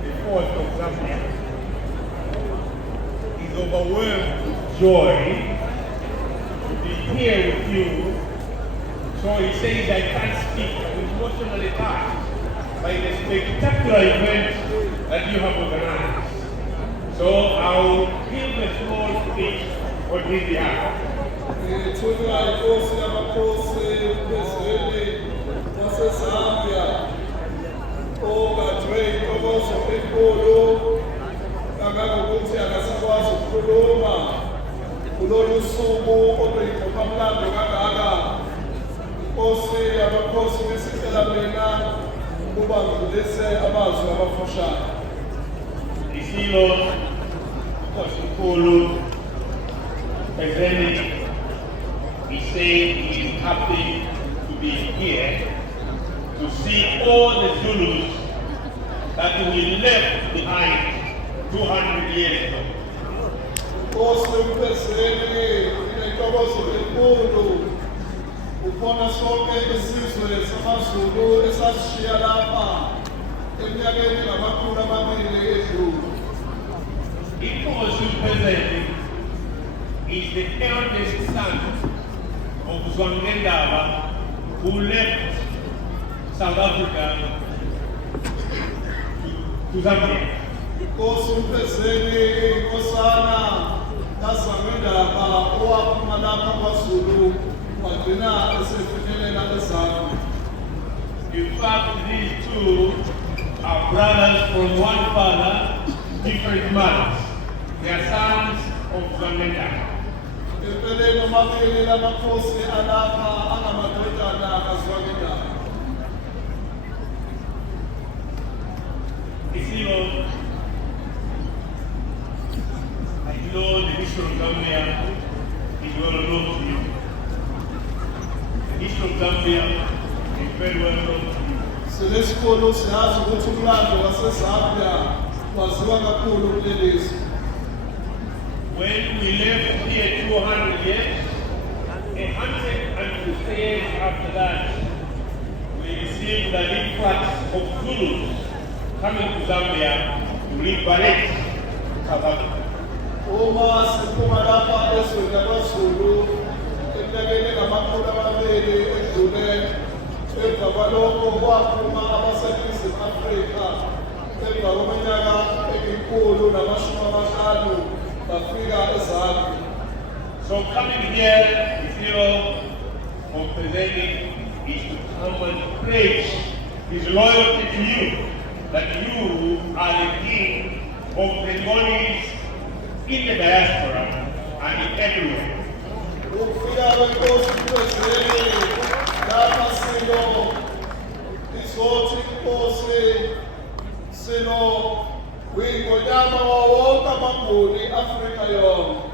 The fourth of Zambia is overwhelmed with joy to be here with you. So he says, I can't speak. I'm emotionally touched by the spectacular event that you have organized. So I'll give the small speech on his behalf. Zambia, Great Provost of Ekolo, Nagabuti akasakwazi ukukhuluma kulolu suku obeyiphamlando kangaka. Inkosi abakhosi besicela mina ukuba ngidlulise amazwi amafushane. iSilo Inkosi Nkulu President, he said he is happy to be here to see all the Zulus that we left behind 200 years ago. Inkosi uPresidenti inentokozo enkulu ukubona sonke isizwe samaZulu esasishiya lapha eminyakeni ngamakhulu amabili edlule. Inkosi uPresidenti is the eldest son of Zwangendaba, who left South Africa to Zambia. Inkosi uPresidenti inkosana kaZwangendaba owaphuma lapha kwaZulu wagcina esefinyelela eZambia. In fact, these two are brothers from one father, different mothers. They are sons of Zambia. Empeleni omabili lamakhosi alapha angamadodana kaZwangendaba. iSilo, I know the history of Zambia is well known to you. The history of Zambia is very well known to you. Silesikolo siyazi ukuthi umlando waseZambia waziwa kakhulu kulelizwe. When we left here 200 years, 150 years after that, we received an influx of Zulus coming to Zambia to liberate South Africa. Uma siphuma lapha ezweni lakwaZulu eminyakeni ngamakhulu amabili edlule, emva kwalokho kwaphuma abaseNingizimu Afrika emva kweminyaka emikhulu nama50 bafika eZambia. So coming here, iSilo of presenting is to come and pledge his loyalty to you, that you are the king of the Ngoni's in the diaspora and everywhere. Ukufika kwenkosi uPresidenti lapha Silo izothi inkosi Silo uyingonyama wawonke amagoli Afrika yonke.